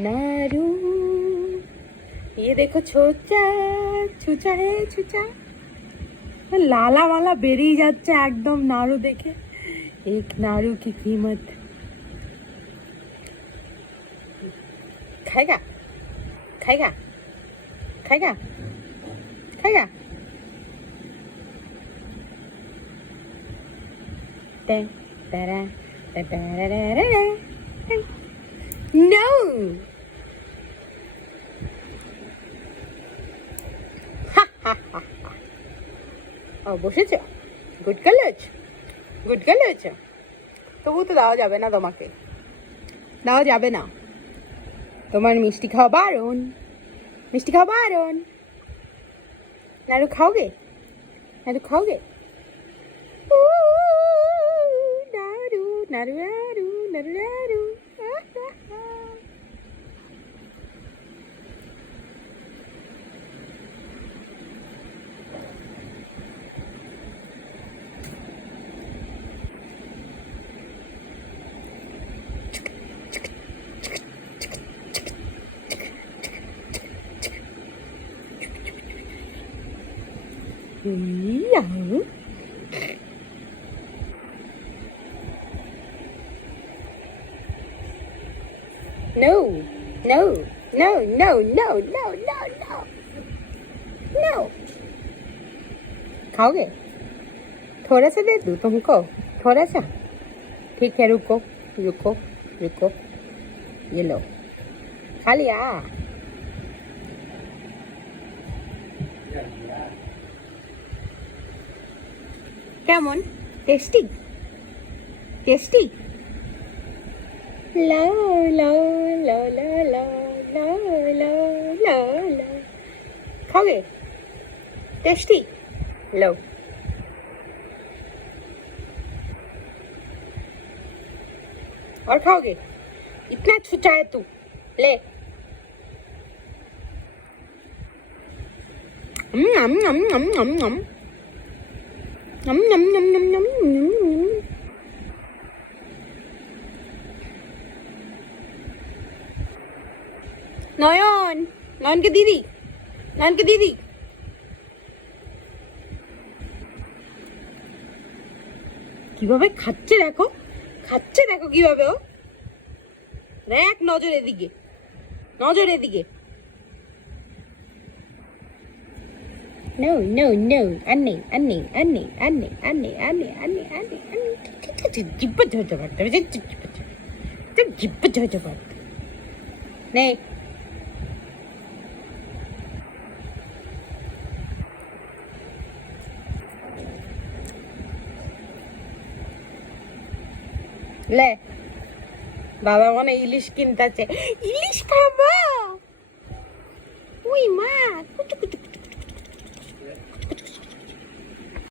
नारू ये देखो छोचा छुचा है छुचा लाला वाला बेरिয়ে যাচ্ছে একদম नारू देखे एक नारू की कीमत खाएगा खाएगा खाएगा खाएगा No! বসেছে গুড গার্ল গুড গার্ল হয়েছে তবু তো দেওয়া যাবে না তোমাকে দেওয়া যাবে না তোমার মিষ্টি খাওয়া বারণ মিষ্টি খাওয়া বারণ নাড়ু খাওগে নাড়ু খাওগে নাড়ু নাড়ু নাড়ু নাড়ু নাড়ু Yeah. No, no, no, no, no, no, no, no, no. खाओगे? थोड़ा सा दे दूँ तुमको, थोड़ा सा. ठीक है रुको, रुको, रुको. ये लो. खा लिया. কেমন টেস্টি টেস্টি লা লা লা লা লা লা লা লা লা খাওগে টেস্टी लो और खाओगे इतना छुचा है तू ले नम नम नम नम नम नम नम नम नम नम नम নয়ন নয়নকে দিদি নয়নকে দিদি কিভাবে খাচ্ছে দেখো কিভাবে ও দেখ নজর এদিকে No, no, no. Annie. Jibba jojo bat. Jibba jojo bat. Nee. ले बाबा मने इलिश किनता चे इलिश खाबा